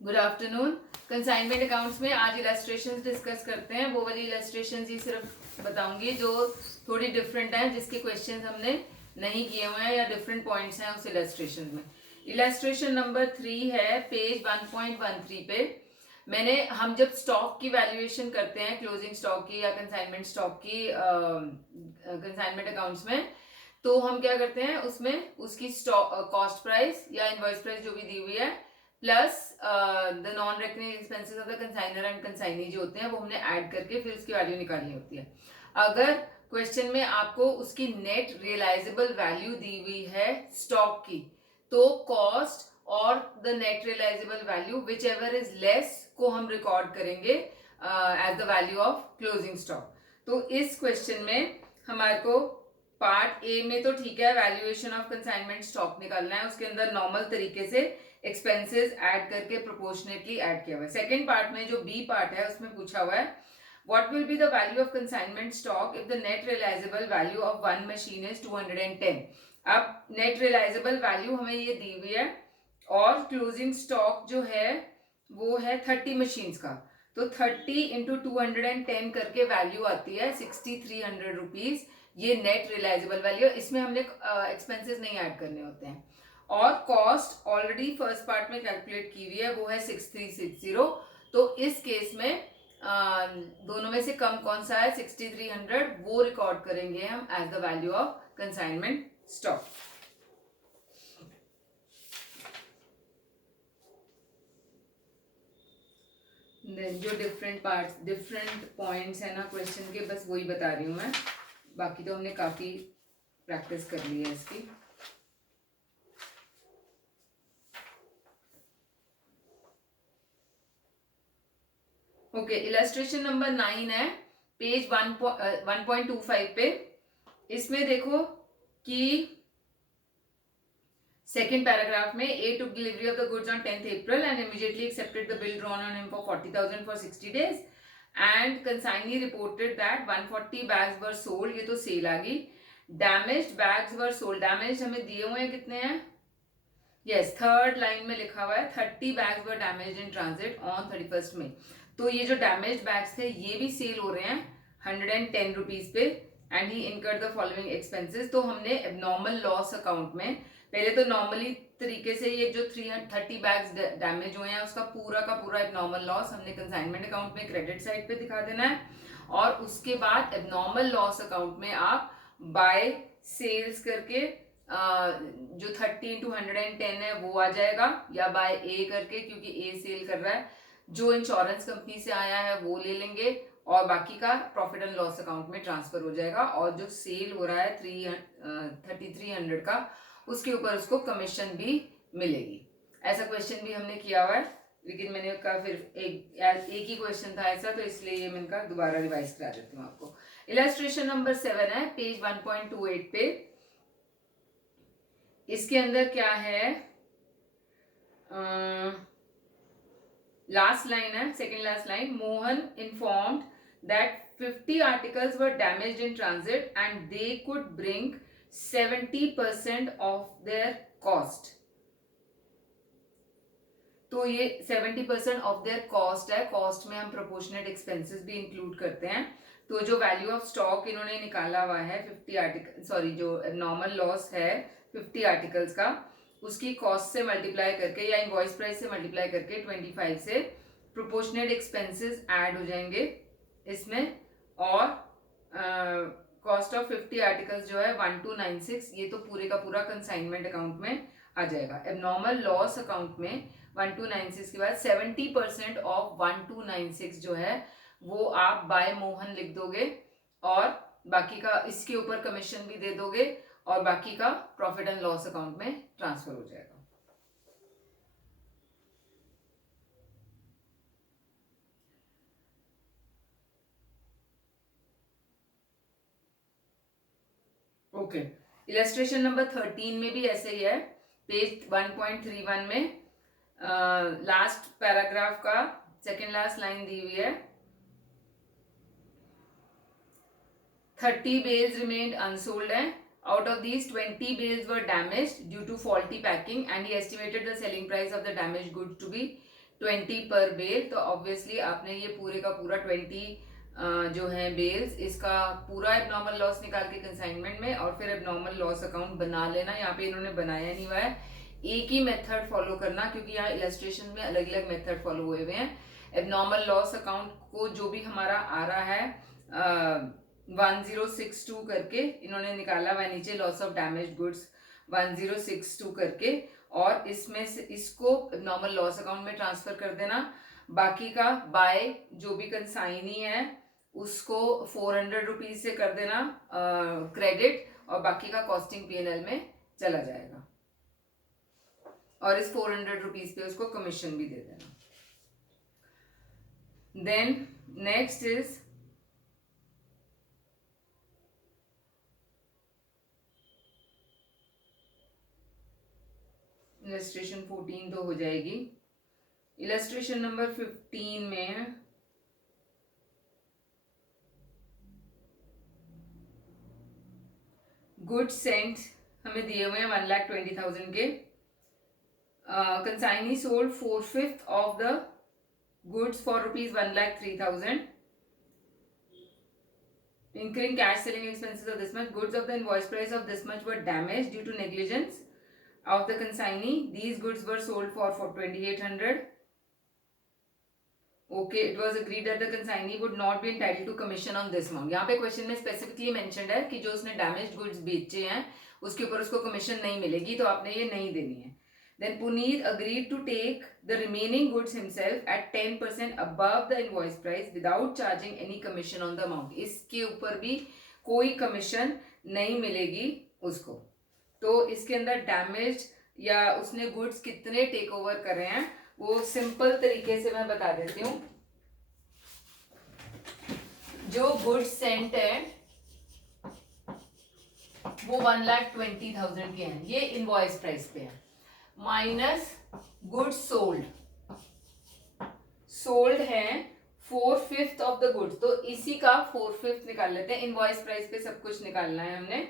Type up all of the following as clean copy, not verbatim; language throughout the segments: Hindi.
Good afternoon. कंसाइनमेंट अकाउंट्स में आज इलस्ट्रेशंस डिस्कस करते हैं। वो वाली इलस्ट्रेशंस ही सिर्फ बताऊंगी जो थोड़ी डिफरेंट हैं, जिसके क्वेश्चंस हमने नहीं किए हुए हैं या डिफरेंट पॉइंट्स हैं उस इलस्ट्रेशन में। इलस्ट्रेशन नंबर 3 है पेज 1.13 पे। हम जब स्टॉक की वैल्यूएशन करते हैं, क्लोजिंग स्टॉक की या कंसाइनमेंट स्टॉक की कंसाइनमेंट अकाउंट्स में, तो हम क्या करते हैं, उसमें उसकी स्टॉक कॉस्ट प्राइस या इनवॉइस प्राइस जो भी दी हुई है plus the non recurring expenses of the consignor and consignee जो होते हैं वो हमने ऐड करके फिर उसकी वैल्यू निकालनी होती है। अगर क्वेश्चन में आपको उसकी नेट रियलाइजेबल वैल्यू दी हुई है स्टॉक की, तो कॉस्ट और the net realisable value whichever is less को हम रिकॉर्ड करेंगे as the value of closing stock. तो इस क्वेश्चन में हमारे को पार्ट ए में तो ठीक है, वैल्यूएशन ऑफ कंसाइनमेंट स्टॉक निकालना है, उसके अंदर नॉर्मल तरीके से एक्सपेंसेस ऐड करके प्रोपोर्शनेटली ऐड किया हुआ है। सेकंड पार्ट में जो बी पार्ट है उसमें पूछा हुआ है what will be the value of consignment stock if the net realisable value of one machine is 210। अब नेट रियलाइजेबल वैल्यू हमें ये दी हुई है और क्लोजिंग स्टॉक जो है वो है 30 मशीन का, तो 30 इंटू 210 करके वैल्यू आती है 6300 रुपीज। ये नेट रियलाइजेबल वैल्यू, इसमें हमने एक्सपेंसेस नहीं ऐड करने होते हैं। और कॉस्ट ऑलरेडी फर्स्ट पार्ट में कैलकुलेट की हुई है, वो है 6360। तो इस केस में दोनों में से कम कौन सा है, 6300, वो रिकॉर्ड करेंगे हम as the value of consignment stock. जो डिफरेंट पॉइंट्स है ना क्वेश्चन के, बस वही बता रही हूं मैं, बाकी तो हमने काफी प्रैक्टिस कर ली है इसकी। ओके, इलस्ट्रेशन नंबर 9 है पेज 1.25 पे। इसमें देखो कि सेकेंड पैराग्राफ में a took delivery of the goods on 10th April and immediately accepted the bill drawn on him for 40,000 for 60 days and consignee reported that 140 bags were sold. ये तो सेल आ गई। Damaged bags were sold, damage हमें दिए हुए हैं कितने हैं, यस, थर्ड लाइन में लिखा हुआ है 30 bags were damaged in transit on 31st May। तो ये जो डैमेज बैग्स थे ये भी सेल हो रहे हैं 110 रुपीज पे and he incurred the following expenses. तो हमने एबनॉर्मल लॉस अकाउंट में पहले तो नॉर्मली तरीके से ये जो 330 बैग्स डैमेज हुए हैं उसका का पूरा एबनॉर्मल लॉस हमने कंसाइनमेंट अकाउंट में क्रेडिट साइड पे दिखा देना है, और उसके बाद एबनॉर्मल लॉस अकाउंट में आप बाय सेल्स करके जो 30 इंटू 110 है वो आ जाएगा, या बाय ए करके, क्योंकि ए सेल कर रहा है, जो इंश्योरेंस कंपनी से आया है वो ले लेंगे और बाकी का प्रॉफिट एंड लॉस अकाउंट में ट्रांसफर हो जाएगा। और जो सेल हो रहा है 3300 का, उसके ऊपर उसको कमीशन भी मिलेगी। ऐसा क्वेश्चन भी हमने किया हुआ है, लेकिन मैंने कहा फिर एक ही क्वेश्चन था ऐसा, तो इसलिए ये मैंने कहा दोबारा रिवाइज करा देती हूँ आपको। इलस्ट्रेशन नंबर 7 है पेज 1.28 पे। इसके अंदर क्या है, लास्ट लाइन है, second last line, Mohan informed that 50 articles were damaged in transit and they could bring 70% of their cost. तो ये 70% ऑफ देयर कॉस्ट है, कॉस्ट में हम प्रोपोर्शनेट एक्सपेंसेस भी इंक्लूड करते हैं। तो जो वैल्यू ऑफ स्टॉक इन्होंने निकाला हुआ है 50 आर्टिकल, सॉरी, जो नॉर्मल लॉस है 50 आर्टिकल्स का, उसकी कॉस्ट से मल्टीप्लाई करके या इनवॉइस प्राइस से मल्टीप्लाई करके 25 से प्रोपोर्शनेट एक्सपेंसेस ऐड हो जाएंगे इसमें, और कॉस्ट ऑफ 50 आर्टिकल्स जो है 1296, ये तो पूरे का पूरा कंसाइनमेंट अकाउंट में आ जाएगा। एबनॉर्मल लॉस अकाउंट में 1296 के बाद 70% ऑफ 1296 जो है वो आप बाय मोहन लिख दोगे और बाकी का इसके ऊपर कमीशन भी दे दोगे और बाकी का प्रॉफिट एंड लॉस अकाउंट में ट्रांसफर हो जाएगा। ओके, इलस्ट्रेशन नंबर 13 में भी ऐसे ही है, पेज 1.31 में लास्ट पैराग्राफ का सेकेंड लास्ट लाइन दी हुई है, 30 bales remained unsold है, out of these 20 bales were damaged due to faulty packing and he estimated the selling price of the damaged goods to be 20 पर बेल, तो ऑब्वियसली आपने ये पूरे का पूरा 20 जो है बेल्स, इसका पूरा एबनॉर्मल लॉस निकाल के कंसाइनमेंट में और फिर एबनॉर्मल लॉस अकाउंट बना लेना। यहाँ पे इन्होंने बनाया नहीं हुआ है, एक ही मेथड फॉलो करना, क्योंकि यहाँ इलस्ट्रेशन में अलग अलग मेथड फॉलो हुए हुए हैं। एबनॉर्मल लॉस अकाउंट को जो भी हमारा आ रहा है 1062 करके इन्होंने निकाला हुआ नीचे, लॉस ऑफ डैमेज गुड्स 1062 करके, और इसमें से इसको नॉर्मल लॉस अकाउंट में ट्रांसफर कर देना। बाकी का बाय जो भी कंसाइनी है उसको 400 रुपीज से कर देना क्रेडिट, और बाकी का कॉस्टिंग पीएनएल में चला जाएगा, और इस 400 रुपीज पे उसको कमीशन भी दे देना। देन नेक्स्ट इज इलस्ट्रेशन 14 तो हो जाएगी। इलस्ट्रेशन नंबर 15 में गुड सेंट हमें दिए हुए हैं 1,20,000 के। Consignee sold 4/5 of the goods for rupees 1,03,000, incurring cash selling expenses of this much. Goods of the invoice price of this much were damaged due to negligence of the consignee. These goods were sold for 2,800. Okay, it was agreed that the consignee would not be entitled to commission on this amount. यहाँ पे क्वेश्चन में स्पेसिफिकली मेंशन्ड है कि जो उसने डैमेज्ड गुड्स बेचे हैं उसके ऊपर उसको कमीशन नहीं मिलेगी, तो आपने ये नहीं देनी है। Then Puneet agreed to take the remaining goods himself at 10% above the invoice price without charging any commission on the amount. इसके ऊपर भी कोई कमीशन नहीं मिलेगी उसको। तो इसके अंदर डैमेज या उसने गुड्स कितने टेक ओवर कर रहे हैं वो सिंपल तरीके से मैं बता देती हूँ। जो गुड्स सेंट है वो 1,20,000 के हैं, ये इनवॉइस प्राइस पे है, माइनस गुड्स सोल्ड है 4/5 ऑफ द गुड्स, तो इसी का 4/5 निकाल लेते हैं। इनवॉइस प्राइस पे सब कुछ निकालना है हमने।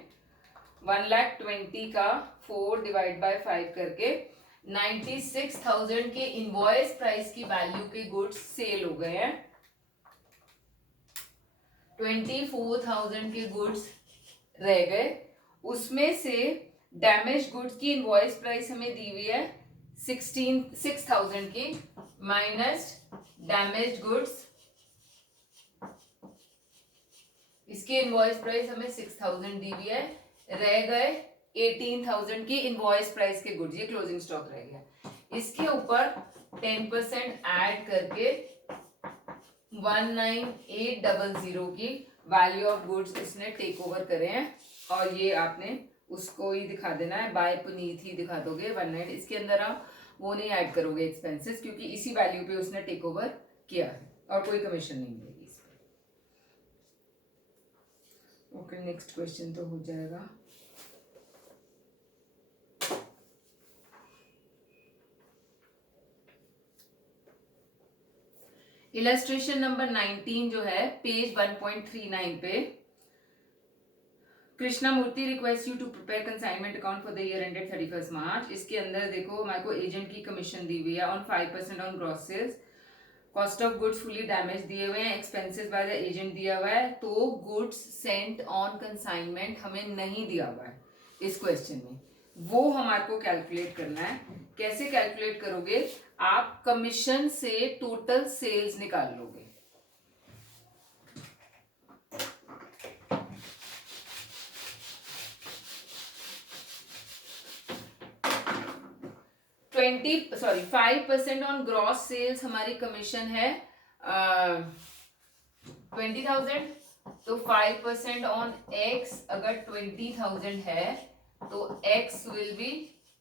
1,20,000 का 4 डिवाइड बाय 5 करके 96,000 के इनवॉइस प्राइस की वैल्यू के गुड्स सेल हो गए हैं। 24,000 के गुड्स रह गए, उसमें से डैमेज गुड्स की इनवॉइस प्राइस हमें दी हुई है 6,000 की, माइनस डैमेज गुड्स, इसकी इनवॉइस प्राइस हमें 6,000 दी हुई है, रह गए 18,000 की इनवॉइस प्राइस के गुड्स, ये क्लोजिंग स्टॉक रह गया। इसके ऊपर 10% ऐड करके 19,800 की वैल्यू ऑफ गुड्स इसने टेक ओवर करे हैं, और ये आपने उसको ही दिखा देना है, बाय पुनीत ही दिखा दोगे 19। इसके अंदर आप वो नहीं ऐड करोगे एक्सपेंसेस, क्योंकि इसी वैल्यू पे उसने टेक ओवर किया है और कोई कमीशन नहीं मिलेगी इस पे। ओके, नेक्स्ट क्वेश्चन तो हो जाएगा। इलस्ट्रेशन नंबर 19 जो है पेज 1.39 पे, Krishna Murthy request you to prepare consignment account for the year ended 31 March. इसके अंदर देखो हमारे को एजेंट की कमीशन दी हुई है on 5% on gross sales, cost of goods fully damage दिए हुए हैं, एक्सपेंसेस बाय द एजेंट दिया हुआ है, तो गुड्स सेंट ऑन कंसाइनमेंट हमें नहीं दिया हुआ है इस क्वेश्चन में, वो हमारे को कैलकुलेट करना है। कैसे कैलकुलेट करोगे? आप कमीशन से टोटल सेल्स निकाल लोगे। सॉरी 5% ऑन ग्रॉस सेल्स हमारी कमीशन है 20,000, तो 5% ऑन x अगर 20,000 है तो x will be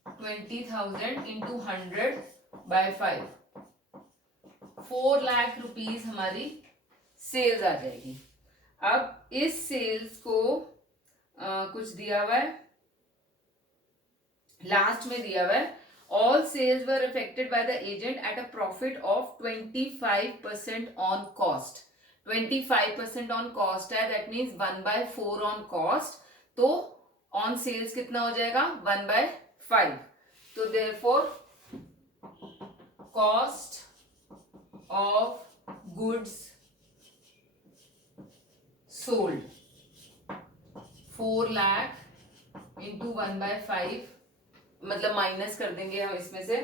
20,000 into 100 by 5, 4 lakh rupees हमारी सेल्स आ जाएगी। अब इस सेल्स को कुछ दिया हुआ है, लास्ट में दिया हुआ है, all sales were affected by the agent at a profit of 25% on cost। 25% on cost है, that means 1/4 on cost, तो on sales कितना हो जाएगा 1/5। तो therefore cost 1/5, मतलब माइनस कर देंगे हम इसमें से,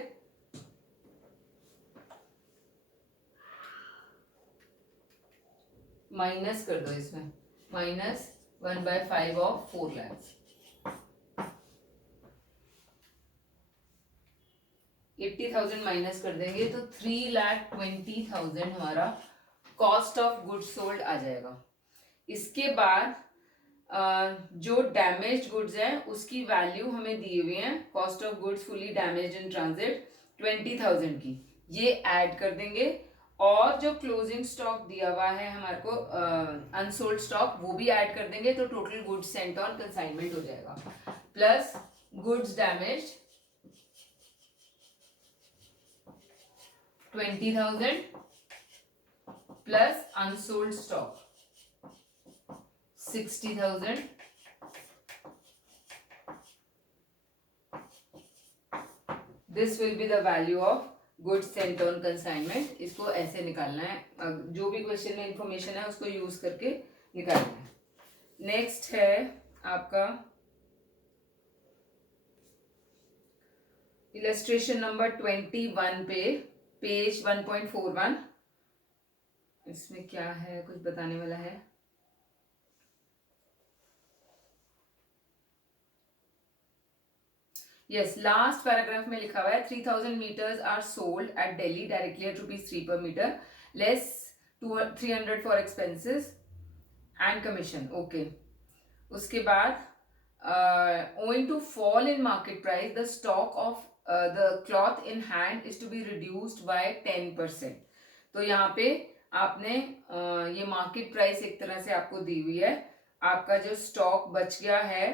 माइनस कर दो इसमें, -1/5 ऑफ 4 lakhs, 80,000 माइनस कर देंगे तो 3,20,000 हमारा कॉस्ट ऑफ गुड्स सोल्ड आ जाएगा। इसके बाद जो डैमेज्ड गुड्स हैं उसकी वैल्यू हमें दी हुई है, cost of goods fully damaged in transit 20,000 की, ये ऐड कर देंगे, और जो क्लोजिंग स्टॉक दिया हुआ है हमारे को अनसोल्ड स्टॉक वो भी ऐड कर देंगे, तो total goods sent on consignment हो जाएगा, plus goods damaged 20,000 plus unsold stock 60,000, this will be the value of goods sent on consignment. इसको ऐसे निकालना है, जो भी क्वेश्चन में इंफॉर्मेशन है उसको यूज करके निकालना है। नेक्स्ट है आपका इलस्ट्रेशन नंबर 21 पे, पेज 1.41, इसमें क्या है, कुछ बताने वाला है? यस, लास्ट पैराग्राफ में लिखा हुआ है 3,000 metres are sold at Delhi directly at ₹3 per meter, less 300 for expenses and commission. Okay, उसके बाद owing to fall in market price the stock of the cloth in hand is to be reduced by 10%। तो यहाँ पे आपने ये मार्केट प्राइस एक तरह से आपको दी हुई है, आपका जो स्टॉक बच गया है,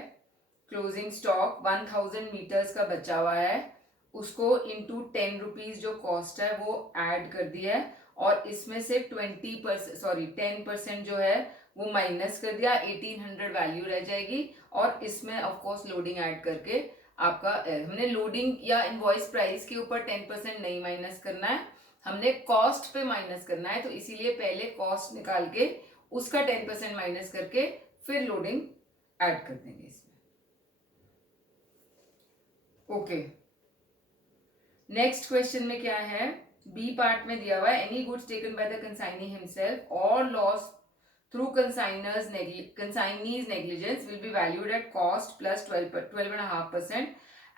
क्लोजिंग स्टॉक 1,000 मीटर्स का बचा हुआ है, उसको इंटू 10 रुपीज जो कॉस्ट है वो ऐड कर दिया है, और इसमें से 10% जो है वो माइनस कर दिया, 1800 वैल्यू रह जाएगी, और इसमें ऑफ कोर्स लोडिंग ऐड करके आपका हमने लोडिंग या इनवॉइस प्राइस के ऊपर 10% नहीं माइनस करना है, हमने कॉस्ट पे माइनस करना है, तो इसीलिए पहले कॉस्ट निकाल के उसका 10% माइनस करके फिर लोडिंग ऐड कर देंगे इसमें। ओके, नेक्स्ट क्वेश्चन में क्या है, बी पार्ट में दिया हुआ है any goods taken by the consignee himself और loss through consignee's negligence will be valued at cost plus 12.5%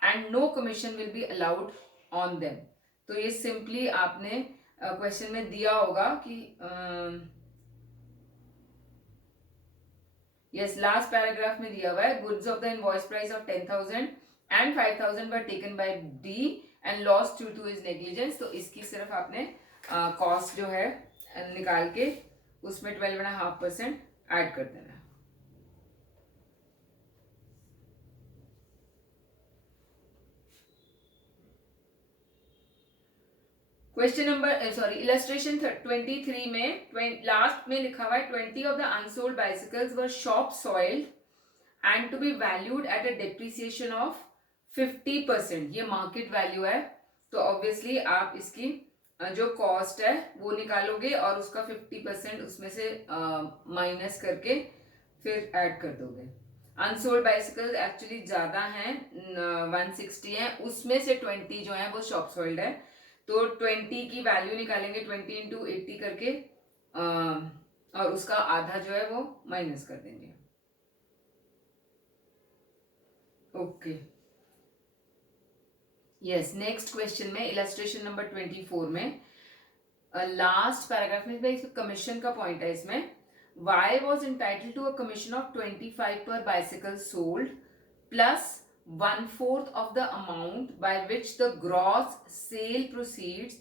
and no commission will be allowed on them. तो ये सिंपली आपने क्वेश्चन में दिया होगा कि यस, लास्ट पैराग्राफ में दिया हुआ है goods of the invoice price of 10,000 and 5,000 were taken by D and lost due to his negligence। तो इसकी सिर्फ आपने कॉस्ट जो है निकाल के उसमें 12.5% ऐड कर देना है। क्वेश्चन नंबर इलस्ट्रेशन 23 में लास्ट में लिखा हुआ है 20 of the unsold bicycles were shop soiled and to be valued at a depreciation of 50%। ये मार्केट वैल्यू है, तो ऑब्वियसली आप इसकी जो कॉस्ट है वो निकालोगे और उसका 50% उसमें से माइनस करके फिर ऐड कर दोगे। अनसोल्ड बाइसिकल एक्चुअली ज्यादा हैं, 160 है, उसमें से 20 जो है वो शॉप सोल्ड है, तो 20 की वैल्यू निकालेंगे 20 into 80 करके, और उसका आधा जो है वो माइनस कर देंगे। ओके, यस, नेक्स्ट क्वेश्चन में इलस्ट्रेशन नंबर 24 में लास्ट पैराग्राफ में इसमें कमीशन का पॉइंट है, इसमें Y was entitled to a commission of 25 per bicycle sold plus 1/4 of the amount by which the gross sale proceeds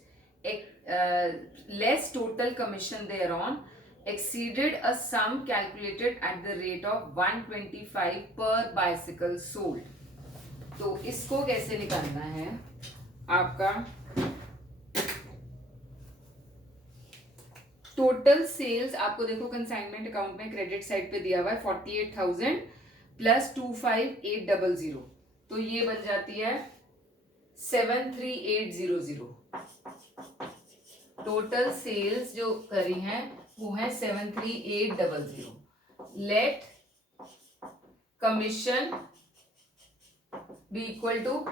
less total commission thereon exceeded a sum calculated at the rate of 125 per bicycle sold। तो इसको कैसे निकालना है आपका, टोटल सेल्स आपको देखो कंसाइनमेंट अकाउंट में क्रेडिट साइड पे दिया हुआ है 48,000 प्लस 25,800, तो ये बन जाती है 73,800। टोटल सेल्स जो करी हैं वो है 73,800, let commission be equal to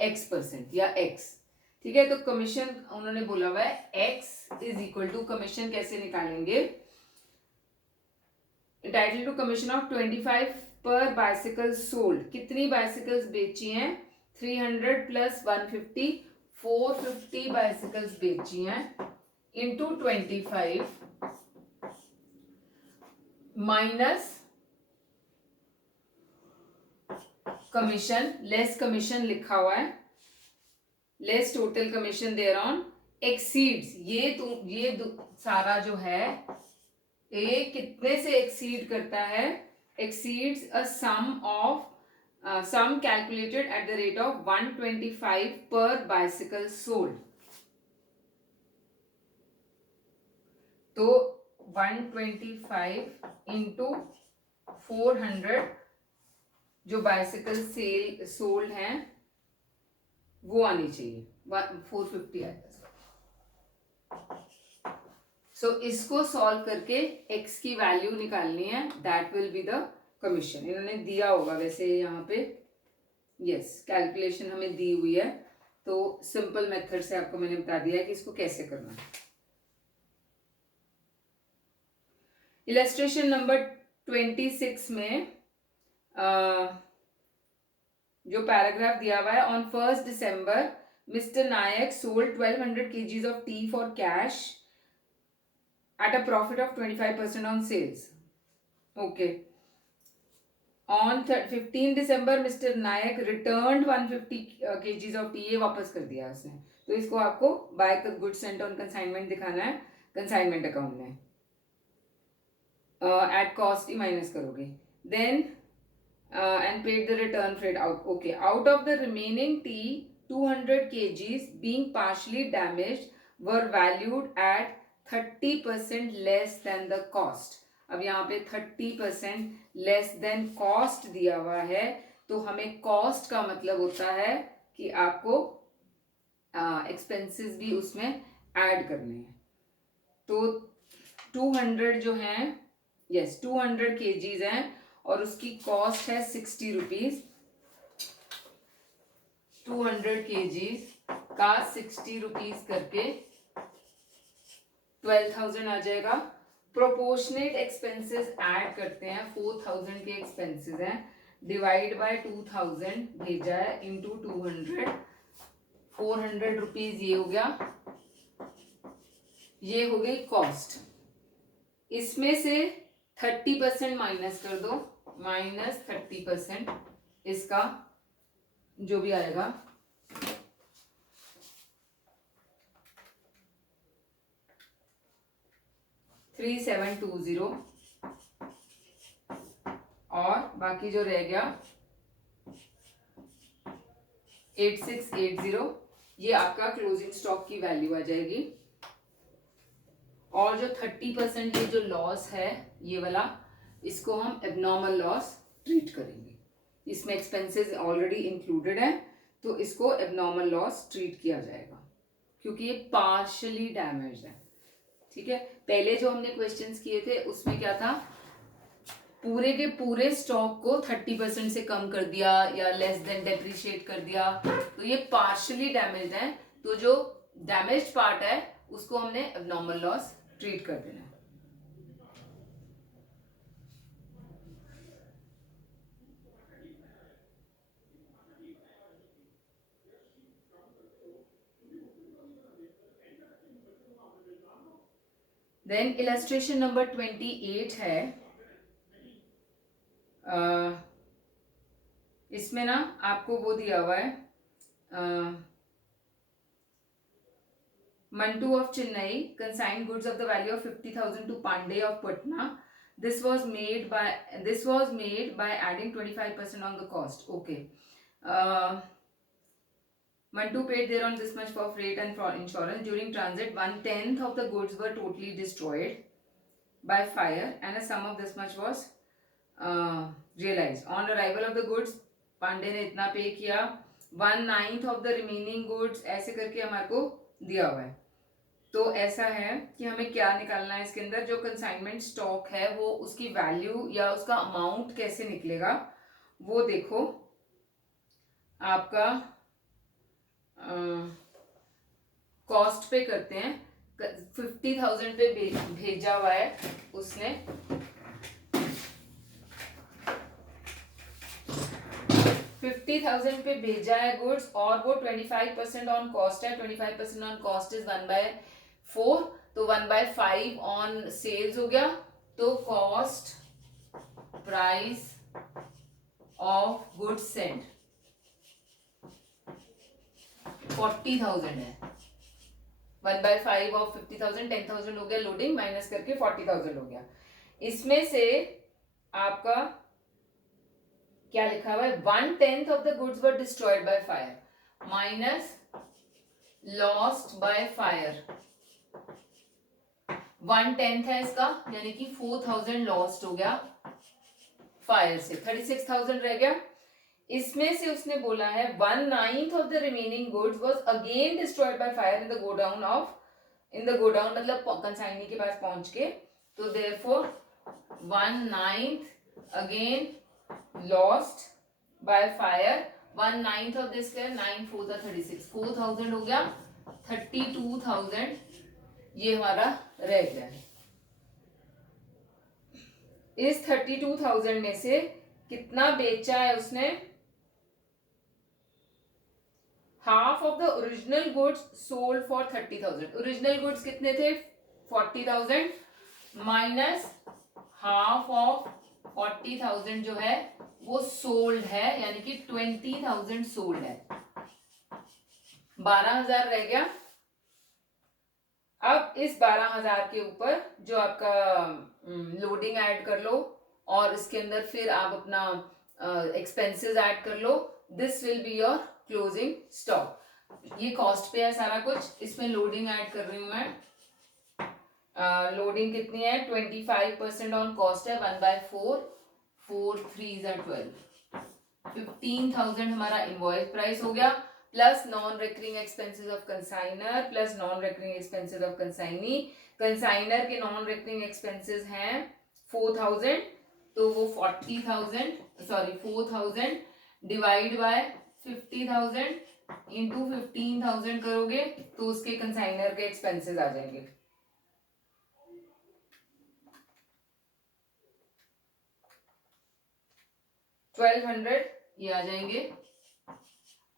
x% या x। ठीक है, तो कमीशन उन्होंने बोला हुआ है x is equal to, commission कैसे निकालेंगे, टाइटल टू कमीशन ऑफ 25 पर बाइसिकल सोल्ड, कितनी बाइसिकल्स बेची हैं, 300 प्लस 150, 450 बाइसिकल्स बेची हैं into 25 minus commission, less commission लिखा हुआ है, less total commission thereon exceeds, ये सारा जो है ये कितने से एक्सीड करता है, exceeds a sum of sum calculated at the rate of 125 per bicycle sold. तो 125 इंटू 400 जो बाइसिकल सेल सोल्ड हैं वो आनी चाहिए, 450 आएगा। सो इसको सॉल्व करके x की वैल्यू निकालनी है, that will be the commission. इन्होंने दिया होगा वैसे यहाँ पे, यस कैलकुलेशन हमें दी हुई है, तो सिंपल मेथड से आपको मैंने बता दिया है कि इसको कैसे करना है। इलस्ट्रेशन नंबर 26 में जो पैराग्राफ दिया हुआ है, on 1 December mister Nayak sold 1200 kgs of tea for cash at a profit of 25% on sales. Okay. On 15 December Mr. Nayak returned 150 kgs of tea, ये वापस कर दिया उसने, तो इसको आपको by good sent on consignment दिखाना है, कंसाइनमेंट अकाउंट में एट कॉस्ट ही माइनस करोगे, then and paid the return freight out. Okay, out of the remaining tea 200 kgs being partially damaged were valued at 30% less than the cost. अब यहाँ पे 30% less than cost दिया हुआ है, तो हमें cost का मतलब होता है कि आपको expenses भी उसमें add करने हैं। तो 200 जो हैं, yes 200 kgs हैं और उसकी कॉस्ट है 60 रुपीज, 200 kgs का 60 रुपीज करके 12,000 आ जाएगा। प्रोपोर्शनेट एक्सपेंसेस ऐड करते हैं, 4,000 के एक्सपेंसेस हैं, डिवाइड बाय 2,000 भेजा है इंटू 200, 400 रुपीज ये हो गया, ये हो गई कॉस्ट। इसमें से 30% माइनस कर दो, माइनस 30% इसका जो भी आएगा, $3720, और बाकी जो रह गया 8680, ये आपका क्लोजिंग स्टॉक की वैल्यू आ जाएगी। और जो 30% ये जो लॉस है ये वाला, इसको हम एबनॉर्मल लॉस ट्रीट करेंगे, इसमें एक्सपेंसेस ऑलरेडी इंक्लूडेड है, तो इसको एबनॉर्मल लॉस ट्रीट किया जाएगा क्योंकि ये पार्शियली डैमेज है। ठीक है, पहले जो हमने क्वेश्चंस किए थे उसमें क्या था, पूरे के पूरे स्टॉक को 30% से कम कर दिया या लेस देन डेप्रिशिएट कर दिया, तो ये पार्शियली डैमेज है, तो जो डैमेज्ड पार्ट है उसको हमने एबनॉर्मल लॉस ट्रीट कर देना है। देन इलस्ट्रेशन नंबर 28 है, इसमें ना आपको वो दिया हुआ है, Mantu of Chennai consigned goods of the value of 50,000 to Pandey of Patna. This was made by adding 25% on the cost. Okay. Mantu paid thereon this much for freight and for insurance. During transit, 1/10 of the goods were totally destroyed by fire, and a sum of this much was realized. On arrival of the goods, Pandey ने इतना पे किया, 1/9 of the remaining goods, ऐसे करके हमारे को दिया हुआ है। तो ऐसा है कि हमें क्या निकालना है इसके अंदर, जो कंसाइनमेंट स्टॉक है वो उसकी वैल्यू या उसका अमाउंट कैसे निकलेगा वो देखो। आपका कॉस्ट पे करते हैं, 50,000 पे भेजा हुआ है उसने, 50,000 पे भेजा है गुड्स, और वो 25% ऑन कॉस्ट है, 25% ऑन कॉस्ट इज 1/4, तो 1/5 ऑन सेल्स हो गया, तो cost price of goods Saint 40,000 है, 1/5 ऑफ 50,000, 10,000 हो गया लोडिंग, माइनस करके 40,000 हो गया। इसमें से आपका क्या लिखा हुआ है, 1/10 of the goods were destroyed by fire, minus lost by fire, 1/10 है इसका, यानी कि 4,000 लॉस्ट हो गया फायर से, 36,000 रह गया। इसमें से उसने बोला है 1/9 of the remaining goods was again destroyed by fire in the godown मतलब कंसाइनी के पास पहुंच के, तो therefore 1/9 again lost by fire, 1/9 of this क्या, 9 4 36, 4,000 हो गया, 32,000 ये हमारा रह गया है। इस 32,000 में से कितना बेचा है उसने, half of the original goods sold for 30,000, original goods कितने थे 40,000, माइनस हाफ ऑफ 40,000 जो है वो सोल्ड है, यानी कि 20,000 सोल्ड है, 12,000 रह गया। अब इस 12,000 के ऊपर जो आपका लोडिंग ऐड कर लो, और इसके अंदर फिर आप अपना एक्सपेंसेस ऐड कर लो, this will be your closing stock. ये कॉस्ट पे है सारा कुछ, इसमें लोडिंग ऐड कर रही हूं मैं, लोडिंग कितनी है, 25% ऑन कॉस्ट है, 1/4, 4 3 12, 15,000 हमारा इनवॉइस प्राइस हो गया, plus non recurring expenses of consignor, plus non recurring expenses of consignee. Consignor के नॉन रिकरिंग एक्सपेंसेस हैं 4,000, तो वो 4,000 डिवाइड बाय 50,000 इंटू 15,000 करोगे तो उसके कंसाइनर के एक्सपेंसेस आ जाएंगे, 1,200 ये आ जाएंगे।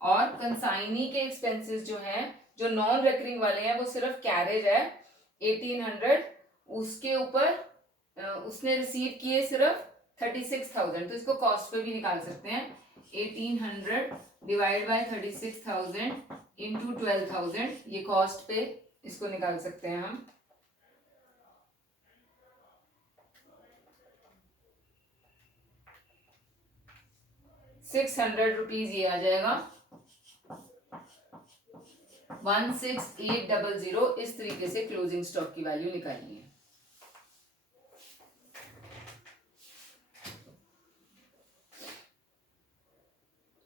और कंसाइनी के एक्सपेंसेस जो हैं, जो नॉन रिकरिंग वाले हैं, वो सिर्फ कैरेज है 1,800, उसके ऊपर उसने रिसीव किए सिर्फ 36,000, तो इसको कॉस्ट पे भी निकाल सकते हैं, 1,800 डिवाइड बाय 36,000 इंटू 12,000, ये कॉस्ट पे इसको निकाल सकते हैं हम, 600 रुपीज ये आ जाएगा, 16800, इस तरीके से क्लोजिंग स्टॉक की वैल्यू निकालनी है।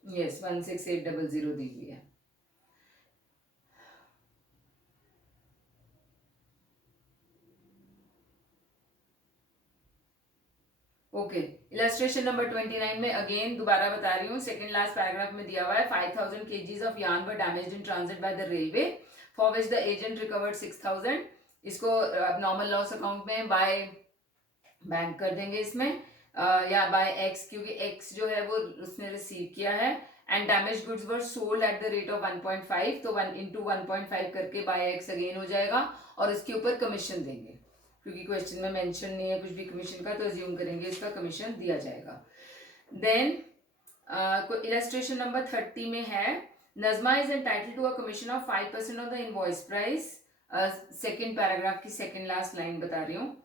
यस 16800 दी हुई है। ओके, इलस्ट्रेशन नंबर 29 में अगेन दोबारा बता रही हूँ, सेकंड लास्ट पैराग्राफ में दिया हुआ है 5,000 kgs of yarn were damaged in transit by the railway for which the agent recovered 6,000, इसको नॉर्मल लॉस अकाउंट में बाय बैंक कर देंगे इसमें, या बाय एक्स, क्योंकि एक्स जो है वो उसने रिसीव किया है, and damage goods were sold at the rate of 1.5, तो 1 इंटू 1.5 करके बाय एक्स अगेन हो जाएगा, और इसके ऊपर कमीशन देंगे, क्योंकि क्वेश्चन में मेंशन नहीं है कुछ भी कमीशन का, तो अज्यूम करेंगे इसका कमीशन दिया जाएगा। देन इलस्ट्रेशन नंबर 30 में है, Najma is entitled to a commission of 5% of the invoice price, second paragraph की सेकेंड लास्ट लाइन बता रही हूँ,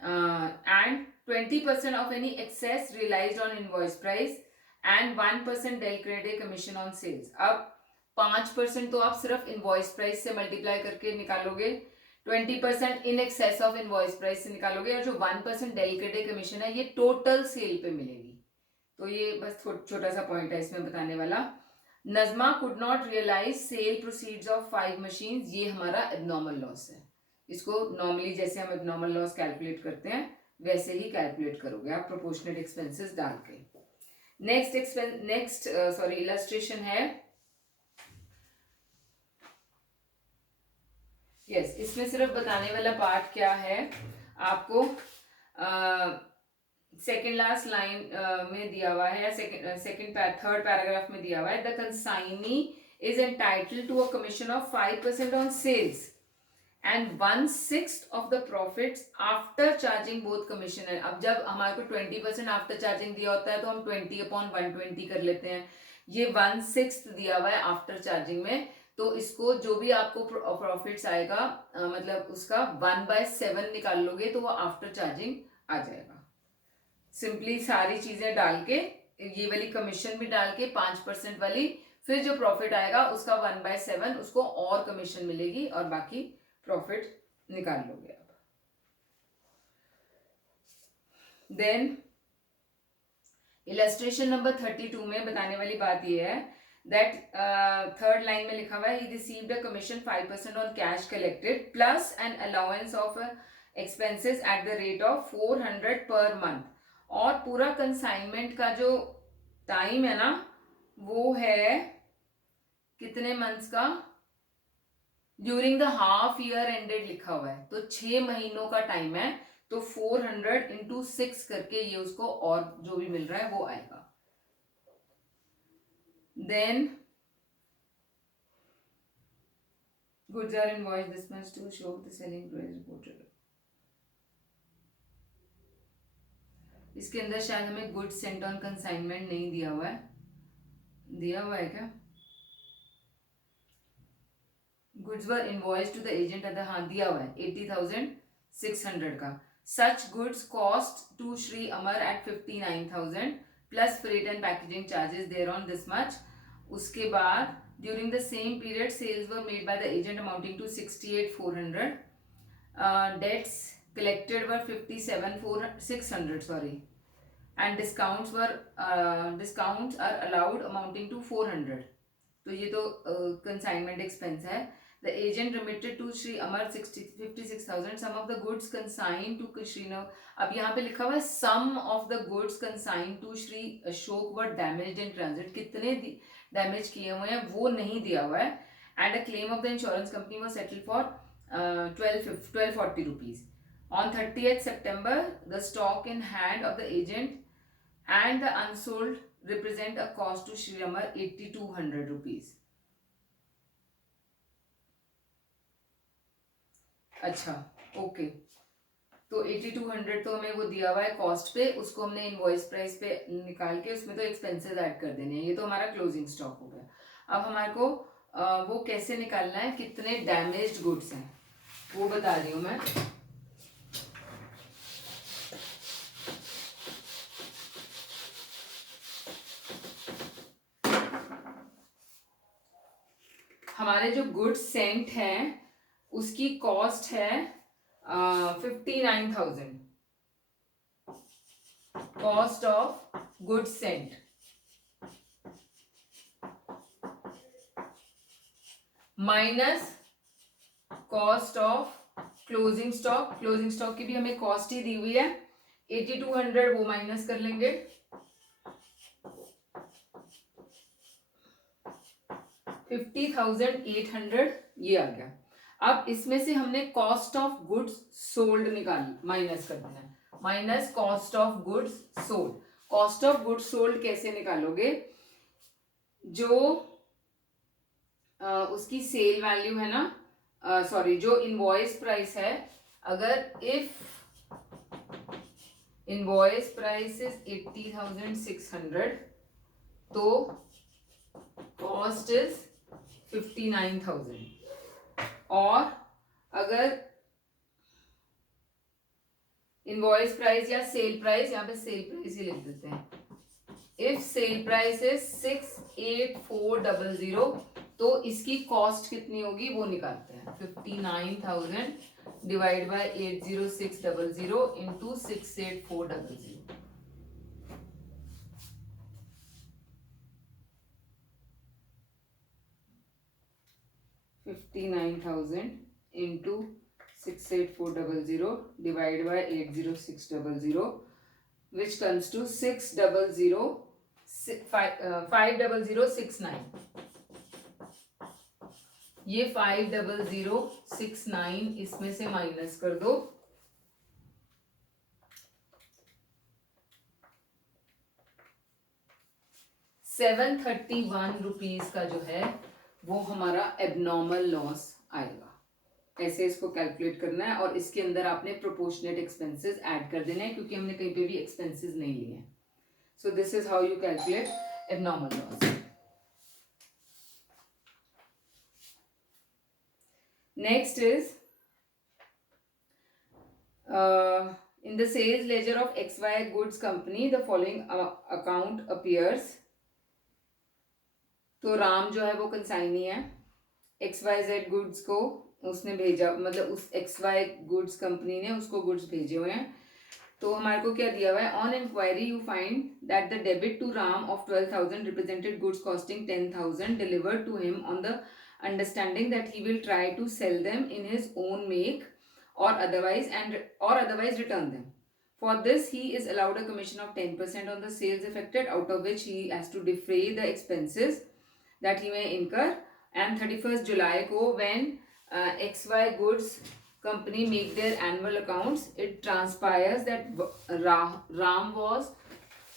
and 20% of any excess realized on invoice price and 1% del credit commission on sales। अब 5% तो आप सिर्फ इनवॉइस प्राइस से मल्टीप्लाई करके निकालोगे, 20% in excess of invoice price से निकालोगे, और जो 1% डेल क्रेडिट कमीशन है ये टोटल सेल पे मिलेगी। तो ये बस छोटा सा पॉइंट है इसमें बताने वाला। Najma could not realise sale proceeds of 5 machines, ये हमारा एबनॉर्मल लॉस है, इसको नॉर्मली जैसे हम एबनॉर्मल लॉस कैलकुलेट करते हैं वैसे ही कैलकुलेट करोगे आप प्रोपोर्शनेट एक्सपेंसेस डाल के। नेक्स्ट इलस्ट्रेशन है, यस इसमें सिर्फ बताने वाला पार्ट क्या है आपको, सेकेंड लास्ट लाइन में दिया हुआ है, थर्ड पैराग्राफ में दिया हुआ है, the consignee is entitled to a commission of 5% on sales and 1/6 of the profits after charging both commission. अब जब हमारे को 20% आफ्टर चार्जिंग दिया होता है तो हम 20/120 कर लेते हैं, ये 1/6 दिया हुआ है आफ्टर चार्जिंग में, तो इसको जो भी आपको प्रॉफिट्स आएगा मतलब उसका 1/7 निकाल लोगे तो वो आफ्टर चार्जिंग आ जाएगा। सिंपली सारी चीजें डाल के, ये वाली कमीशन भी डाल के 5% वाली, फिर जो प्रॉफिट आएगा उसका 1/7 उसको और कमीशन मिलेगी और बाकी प्रॉफिट निकाल लोगे आप। देन इलस्ट्रेशन नंबर 32 में बताने वाली बात ये है दैट थर्ड लाइन में लिखा हुआ है, he received a commission 5% on cash collected plus an allowance of expenses at the rate of 400 per month. और पूरा कंसाइनमेंट का जो टाइम है ना वो है कितने मंथ्स का, during the half year ended लिखा हुआ है, तो 6 महीनों का टाइम है, तो 400 इंटू 6 करके ये उसको और जो भी मिल रहा है वो आएगा। Then goods are invoiced this much to show the selling price reported। इसके अंदर शायद हमें गुड्स सेंट ऑन कंसाइनमेंट नहीं दिया हुआ है, दिया हुआ है क्या, goods were invoice to the agent other, हाँ दिया हुआ है 80,600 का। Such goods cost to Shri Amar at 59,000 plus freight and packaging charges thereon this much. उसके बाद during the same period sales were made by the agent amounting to 68,400, debts collected were 57,600 sorry, and discounts are allowed amounting to 400, तो ये तो कंसाइनमेंट एक्सपेंस है। The agent remitted to Shri Amar 56,000, sum of the goods consign to Shrinav, अब यहाँ पे लिखा हुआ है sum of the goods consign to Shri Ashok were damaged in transit, कितने डैमेज किए हुए हैं वो नहीं दिया हुआ है। And a claim of the insurance company was settled for 1240 rupees. On 30th September, the stock in hand of the agent and the unsold represent a cost to Shri Amar 8,200 rupees. अच्छा ओके, तो 8,200 तो हमें वो दिया हुआ है कॉस्ट पे, उसको हमने इनवॉइस प्राइस पे निकाल के उसमें तो एक्सपेंसेस ऐड कर देने हैं, ये तो हमारा क्लोजिंग स्टॉक हो गया। अब हमारे को वो कैसे निकालना है, कितने डैमेज्ड गुड्स हैं वो बता रही हूँ मैं। हमारे जो गुड्स सेंट हैं उसकी कॉस्ट है 59,000, cost of goods Saint, minus cost of closing stock, closing stock की भी हमें कॉस्ट ही दी हुई है 8,200, वो माइनस कर लेंगे, 50,800 ये आ गया। अब इसमें से हमने कॉस्ट ऑफ गुड्स सोल्ड निकाली, माइनस कर देना है, minus cost of goods sold. Cost of goods sold कैसे निकालोगे, जो उसकी सेल वैल्यू है ना, सॉरी जो इनवॉइस प्राइस है, अगर इफ इनवॉइस प्राइस इज 80,600 तो कॉस्ट इज 59,000, और अगर इनवॉइस प्राइस या सेल प्राइस, यहाँ पे सेल प्राइस ही लिख देते हैं, इफ सेल प्राइस इज 68,400 तो इसकी कॉस्ट कितनी होगी वो निकालते हैं, 59,000 divide by 80600 into 68,400, 59,000 into 68400 divided by 80600, which comes to 600 50069, ये 50069 इसमें से माइनस कर दो, 731 रुपीज का जो है वो हमारा एबनॉर्मल लॉस आएगा। ऐसे इसको कैलकुलेट करना है और इसके अंदर आपने प्रोपोर्शनेट एक्सपेंसेस ऐड कर देना है क्योंकि हमने कहीं पे भी एक्सपेंसेस नहीं लिए हैं। So this is how you calculate abnormal loss. Next is in the sales ledger of XY goods company the following account appears। तो राम जो है वो कंसाइनी है, XYZ गुड्स को उसने भेजा, मतलब उस XY गुड्स कंपनी ने उसको गुड्स भेजे हुए हैं। तो हमारे को क्या दिया हुआ है, on inquiry you find that the debit to Ram of 12,000 represented goods costing 10,000 delivered to him on the understanding that he will try to sell them in his own make or otherwise return them. For this he is allowed a commission of 10% on the sales affected, out of which he has to defray the expenses that he may incur, and 31st July को when XY goods company make their annual accounts, it transpires that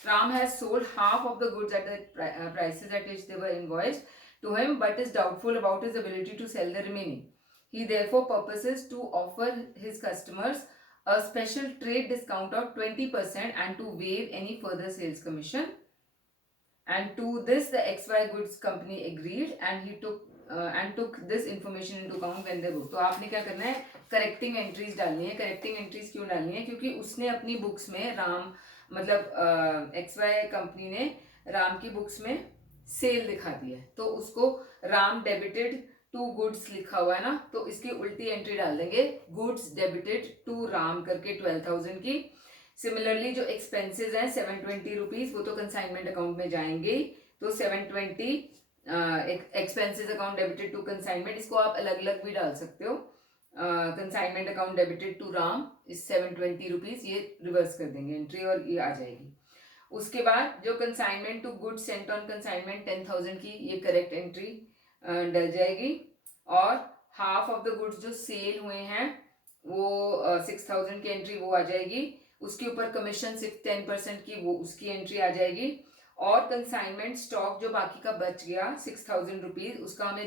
Ram has sold half of the goods at the prices at which they were invoiced to him, but is doubtful about his ability to sell the remaining. He therefore purposes to offer his customers a special trade discount of 20% and to waive any further sales commission. And to this the XY goods company agreed, and he took this information into account when they booked. तो आपने क्या करना है, करेक्टिंग एंट्रीज डालनी है। करेक्टिंग एंट्रीज क्यों डालनी है, क्योंकि उसने अपनी बुक्स में राम मतलब XY कंपनी ने राम की बुक्स में सेल दिखा दी है, तो उसको राम डेबिटेड टू गुड्स लिखा हुआ है ना, तो इसकी उल्टी एंट्री डाल देंगे, गुड्स डेबिटेड टू राम करके 12,000 की। सिमिलरली जो एक्सपेंसेस हैं 720 रुपीज वो तो कंसाइनमेंट अकाउंट में जाएंगे, तो 720 expenses account debited to consignment, इसको आप अलग अलग भी डाल सकते हो। Consignment account debited to Ram इस 720 रुपीज, ये रिवर्स कर देंगे एंट्री और ये आ जाएगी। उसके बाद जो consignment to goods sent on consignment 10,000 की, ये करेक्ट एंट्री डल जाएगी। और हाफ ऑफ द गुड्स जो सेल हुए हैं वो 6,000 की एंट्री वो आ जाएगी। उसके ऊपर कमीशन 10% की वो उसकी एंट्री आ जाएगी। और कंसाइनमेंट स्टॉक जो बाकी का बच गया 6,000 रुपीज, उसका हमें